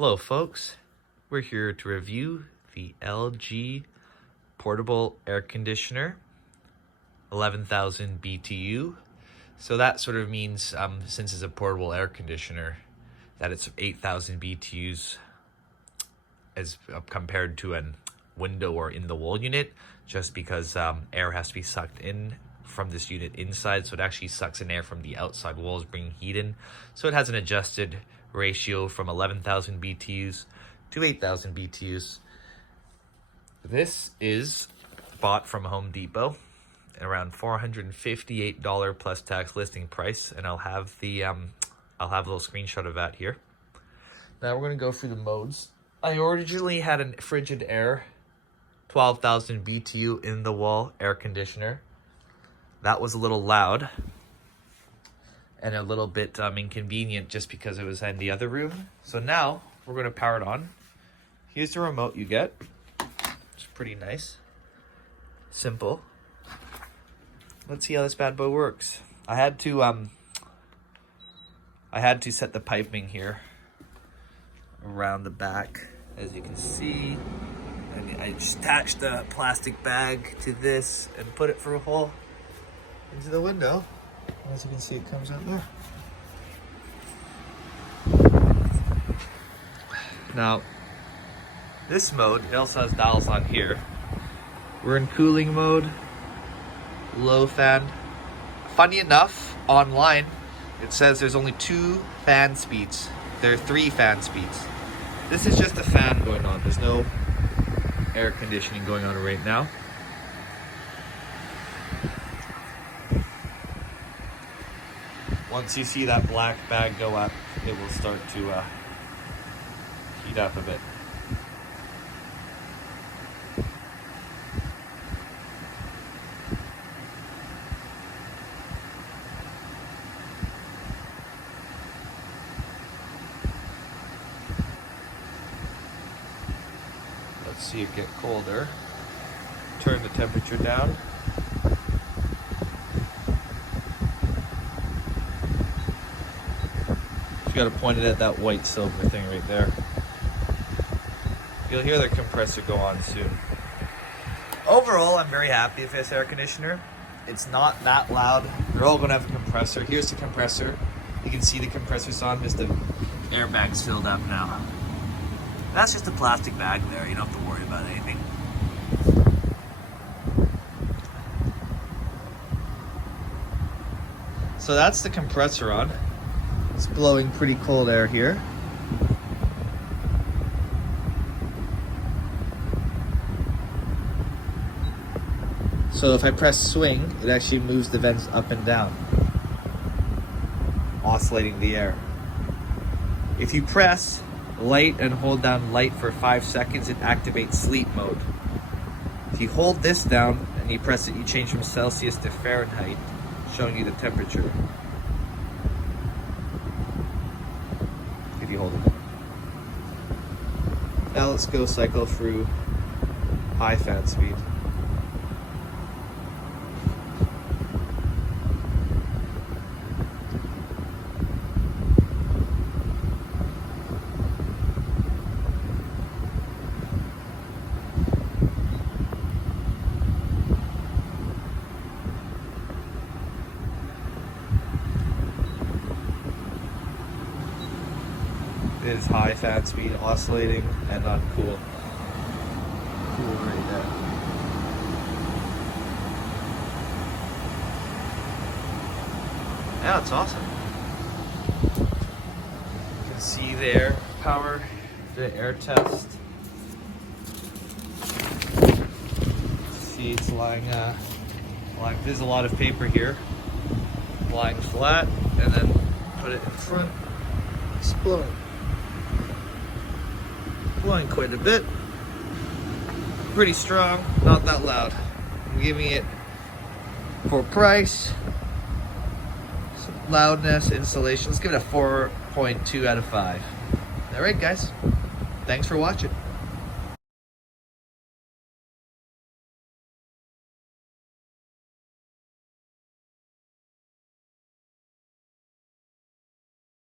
Hello folks, we're here to review the LG Portable Air Conditioner 11,000 BTU. So that sort of means, since it's a portable air conditioner, that it's 8,000 BTUs as compared to a window or in the wall unit, just because air has to be sucked in from this unit inside, so it actually sucks in air from the outside walls, bringing heat in. So it has an adjusted ratio from 11,000 BTUs to 8,000 BTUs. This is bought from Home Depot, around $458 plus tax listing price, and I'll have a little screenshot of that here. Now we're going to go through the modes. I originally had a Frigidaire 12,000 BTU in the wall air conditioner. That was a little loud and a little bit inconvenient just because it was in the other room. So now we're going to power it on. Here's the remote you get. It's pretty nice. Simple. Let's see how this bad boy works. I had to set the piping here around the back, as you can see. And I attached the plastic bag to this and put it through a hole into the window. As you can see, it comes out there. Now, this mode, it also has dials on here. We're in cooling mode, low fan. Funny enough, online, it says there's only 2 fan speeds. There are 3 fan speeds. This is just a fan going on. There's no air conditioning going on right now. Once you see that black bag go up, it will start to heat up a bit. Let's see it get colder. Turn the temperature down. You gotta point it at that white silver thing right there. You'll hear the compressor go on soon. Overall, I'm very happy with this air conditioner. It's not that loud. They're all gonna have a compressor. Here's the compressor. You can see the compressor's on, just the airbag's filled up now. That's just a plastic bag there. You don't have to worry about anything. So that's the compressor on. It's blowing pretty cold air here. So if I press swing, it actually moves the vents up and down, oscillating the air. If you press light and hold down light for 5 seconds, it activates sleep mode. If you hold this down and you press it, you change from Celsius to Fahrenheit, showing you the temperature. If you hold it. Now let's go cycle through high fan speed. It is high fan speed, oscillating, and not cool. Cool right there. Yeah, it's awesome. You can see there, power, the air test. See, it's lying, there's a lot of paper here. Lying flat, and then put it in front. It's blowing. Blowing quite a bit. Pretty strong, not that loud. I'm giving it, for price, loudness, installation, let's give it a 4.2 out of 5. Alright guys, thanks for watching.